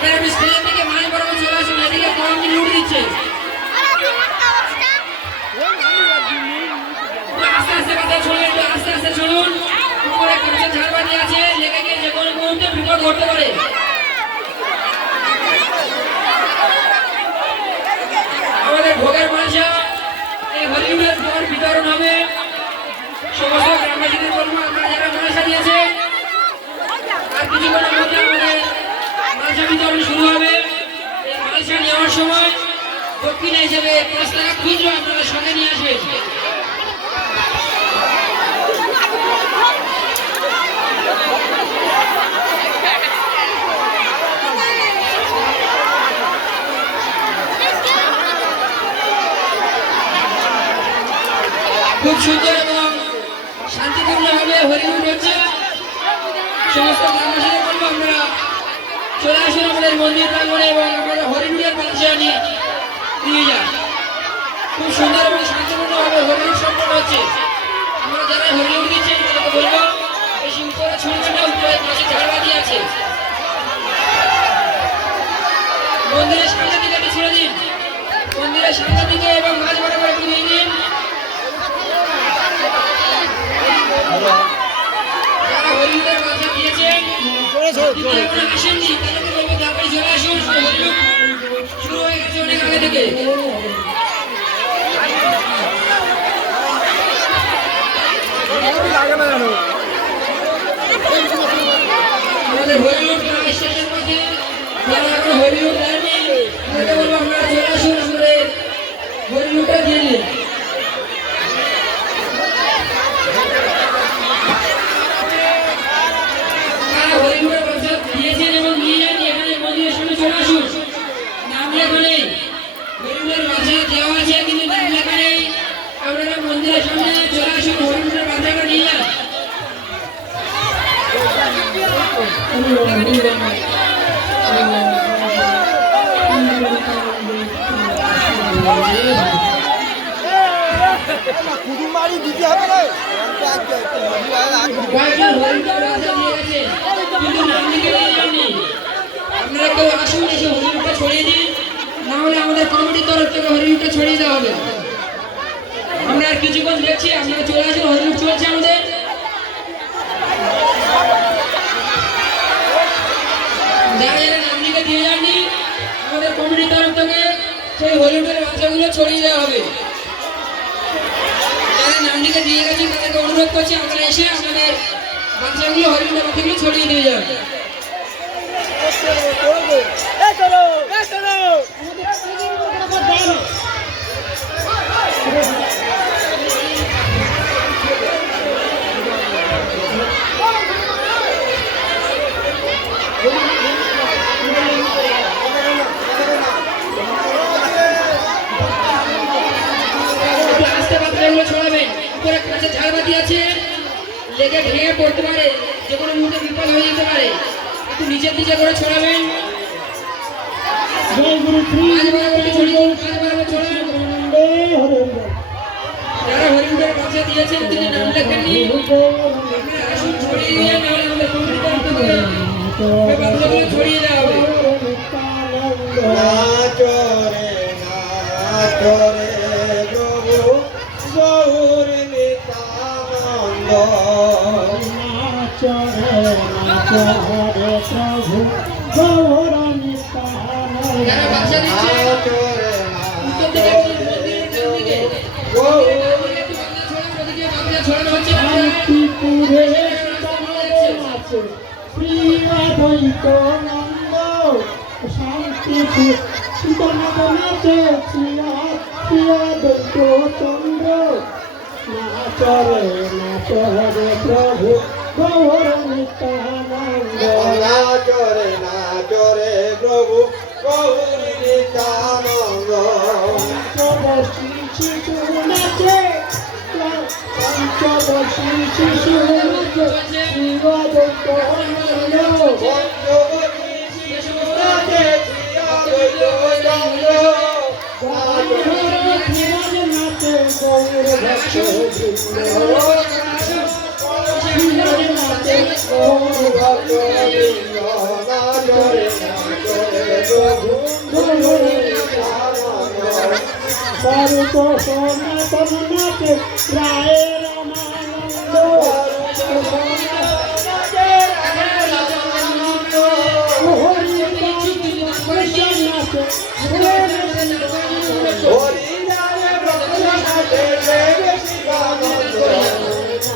আপনারা স্টেজের থেকে মাছ বরাবর চলে আসুন, এদিকে কমিটি লুট দিচ্ছে। আস্তে আস্তে কথা চলুন, একটু আস্তে আস্তে চলুন। উপরে কাঁচের ঝাড়বাতি আছে, লেগে গিয়ে যে কোনো মুহূর্তে বিপদ ঘটতে পারে। আমাদের ভোগের পয়সা এই হরিউলের পর বিতরণ হবে। সমস্ত গ্রামবাসীদের বলবো আপনারা যারা পয়সা দিয়েছে আর কিছুক্ষণের মধ্যে আমাদের মালসা বিতরণ শুরু হবে। এই মালসা নেওয়ার সময় দক্ষিণা হিসেবে 5 টাকা খুচরো আপনারা সঙ্গে নিয়ে আসবেন। খুব সুন্দর এবং শান্তিপূর্ণভাবে হরিউল হচ্ছে। সমস্ত গ্রামবাসীদের বলবো আপনারা চলে আসুন আমাদের মন্দির প্রাঙ্গণে এবং আমাদের হরিউলের পরিচয় নিয়ে যান। খুব সুন্দর এবং শান্তিপূর্ণভাবে হরিউল সম্পন্ন হচ্ছে। আমরা যারা হরিউল দিচ্ছেন তাদেরকে বলবো বেশি উপরে ছুটছে না, উপরে পাশে ঝাড়বাতি আছে। মন্দিরের সামনে দিকে একটু ছেড়ে দিন, মন্দিরের সামনে দিকে এবং মাঝ বরাবর একটু নিয়ে দিন। যারা হরিউলের মাঝে দিয়েছেন আসেননি তাদেরকে বলবো তাড়াতাড়ি চলে আসুন, হরিউল শুরু হয়ে গেছে অনেক আগে থেকে। আমাদের হরিউল স্টেশন পাশে যারা এখন হরিউল দেয়নি তাদেরকে বলবো আপনারা চলে আসুন, আমাদের হরিউলটা দিয়ে দিন। হরিউলের পয়সা দিয়েছেন এবং নিয়ে যাননি এখানে মন্দিরের সামনে চলে আসুন। নাম লেখা নেই, হরিউলের পয়সা দেওয়া আছে কিন্তু নাম লেখা নেই। আপনারা মন্দিরের সামনে চলে আসুন, হরিউলের পয়সাটা নিয়ে যান। কুড়ুমারি দিতে হবে না, আপনারা কেউ আসুন, এসে হরিউলটা ছড়িয়ে দিন, না হলে আমাদের কমিটির তরফ থেকে হরিউলটা ছড়িয়ে দেওয়া হবে। আমরা আর কিছুক্ষণ দেখছি, আপনারা চলে আসুন, হরিউল চলছে আমাদের। যারা যারা নামটিকে দিয়ে যাননি আমাদের কমিটির তরফ থেকে সেই হরিউলের বাচ্চাগুলো ছড়িয়ে দেওয়া হবে। যারা নামটিকে দিয়ে গেছে তাদেরকে অনুরোধ করছি আপনারা এসে আমাদের বাচ্চাগুলো হরিউলের বাচ্চাগুলো ছড়িয়ে দিয়ে যান। ছড়াবেন, উপরে কাঁচের ঝাড়বাতি আছে, লেগে ভেঙে পড়তে পারে, যে কোনো মুহূর্তে বিপদ হয়ে যেতে পারে। একটু নিচের দিকে করে ছড়াবেন। যারা হরিউলের পয়সা দিয়েছেন তিনি নাম লেখেননি, আসুন ছড়িয়ে দিয়ে, নাহলে আমাদের কমিটির তরফ থেকে বাচ্চাগুলো ছড়িয়ে দেওয়া হবে। যারা বাচ্চা দিচ্ছে উত্তর দিকে বাচ্চা ছড়ানো হচ্ছে। প্রভু গৌর নিত্যানন্দ নাচরে নাচরে প্রভু গৌর নিত্যানন্দ পঞ্চদশী শিশু নাচে পঞ্চদশী শিশু নাচে শিবদত্ত পঞ্চবতী শিশু নাচে নাচে গৌর ভক্ত গৌর ভক্ত নাচরে নাচরে প্রভু গৌর নিত্যানন্দ স্বরূপ সনাতন নাচে রায় রামানন্দ হরি কৃষ্ণ নাচে হরি নামে প্রভুনাথে দেবে শিবানন্দ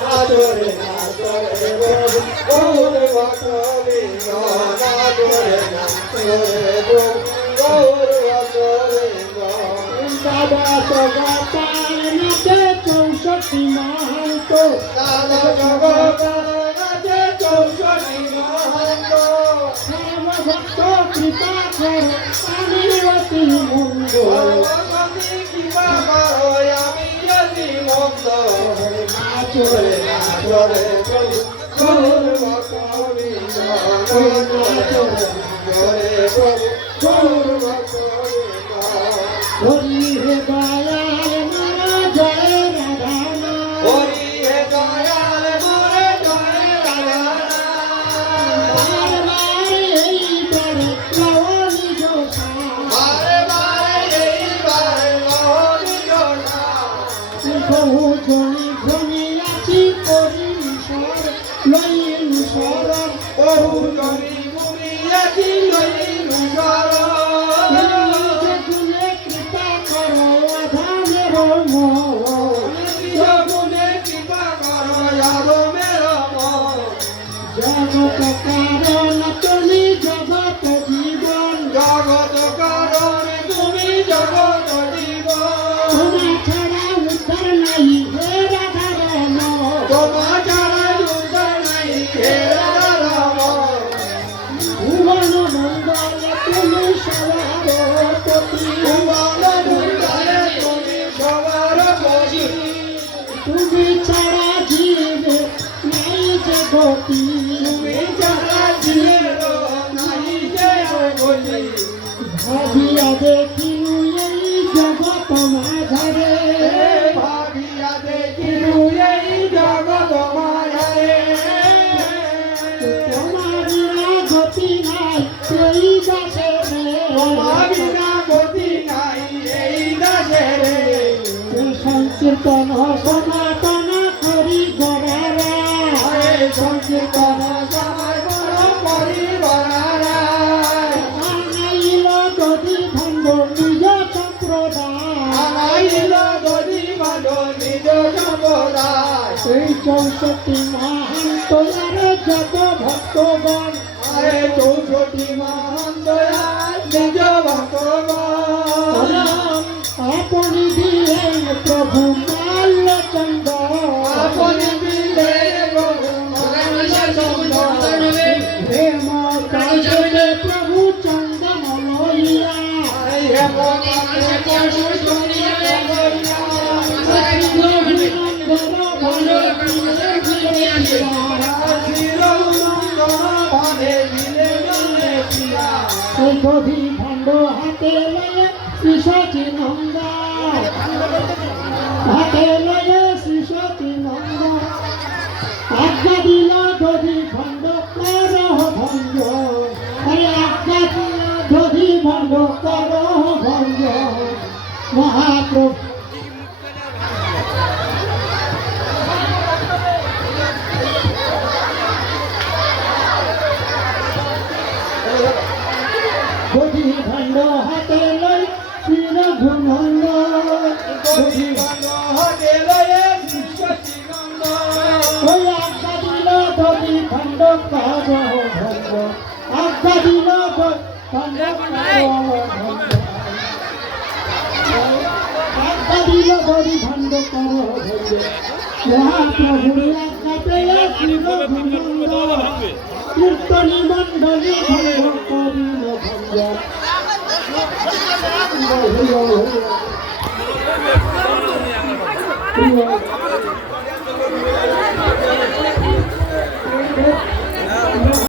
নাচরে নাচরে প্রভু গৌর ভক্তবৃন্দ নাচরে নাচরে প্রভু গৌর ভক্তবৃন্দ দাদা সগাতার নাচে 64 মহান্ত দাদা জগৎ নাচে 64 মহান্ত সর্বভক্ত কৃপা কর আমি অতি মন্দ সর্বগতি কৃপা করো আমি অতি মন্দ নাচরে নাচরে প্রভু গৌর ভক্তবৃন্দ নাচরে নাচরে প্রভু গৌর ভক্তবৃন্দ হরি হে দয়াল মারা জয় রাধা হরি হে দয়াল মোরে জয় রাধা বারবার এই বারে লওয়ানি জোসা বারে বারে এইবার মোহনি জোড়া বহু জনি ভ্রমি আছি করি সর লইন সরণ বহু জনি মুড়িয়াছি লইলু শরণ গুণে কৃপা করো আধামের মোহ নিজ গুণে কৃপা করো আদমের মন জগত কারণ তুমি জগত জীবন জগৎ কারণ তুমি জগৎ জীবন তোমা ছাড়া উদ্ধার নাই হে রাধারণ তোমা ছাড়া উদ্ধার নাই হে রাধারমণ ভুবন মঙ্গল তুমি সবার পতি ভুবন মুন্ডালে তুমি সবার পতি তুমি ছাড়া জীবে নাই যে গতি তুমি ছাড়া জীবের নাই যে গতি ভাবিয়া দেখিনু এই জগৎ মাঝারে ভাবিয়া দেখিলু এই জগৎ মাঝারে তোমার গতি নাই সেই দাসে বিনা গতি নাই এই দাসে রে সংকীর্তন সনাতন করি গড়ারা হরে সংকীর্তন সময় বড় পরিবরায় আনাইল গদি ভঙ্গ নিজ সম্প্রদায় আনাইল গদি মাড নিজ সম্প্রদায় এই 64 মহান তোমার যত ভক্তগণ আরে 64 মহান দয়াল নিজ ভক্তগণ আপনি দিলেন প্রভু মাল্য চন্দ আপনি দিলে প্রভু প্রেম কাজে প্রভু চন্দন লইয়া গধি ভণ্ড হাতে লয়ে শ্রীসতী নন্দা হাতে লয়ে শ্রীসতী নন্দা আজ্ঞা দিল গধি ভণ্ড কর ভঞ্জ আরে আজ্ঞা দিল গধি ভণ্ড কর ভঞ্জ মহাপ্রভু গধি ভণ্ড হাতে লই শ্রী রঘুনন্দ গধি ওই আজ্ঞা দিল গধি ভণ্ড কর ভঞ্জ আজ্ঞা দিল ভণ্ড আজ্ঞা দিল গধি ভণ্ড কর ভঞ্জ মহাপ্রভুর আজ্ঞা পেয়ে শ্রী রঘুনন্দ কীর্তনী মণ্ডলী ভঙ্গ করিল ভঞ্জ প্রিয়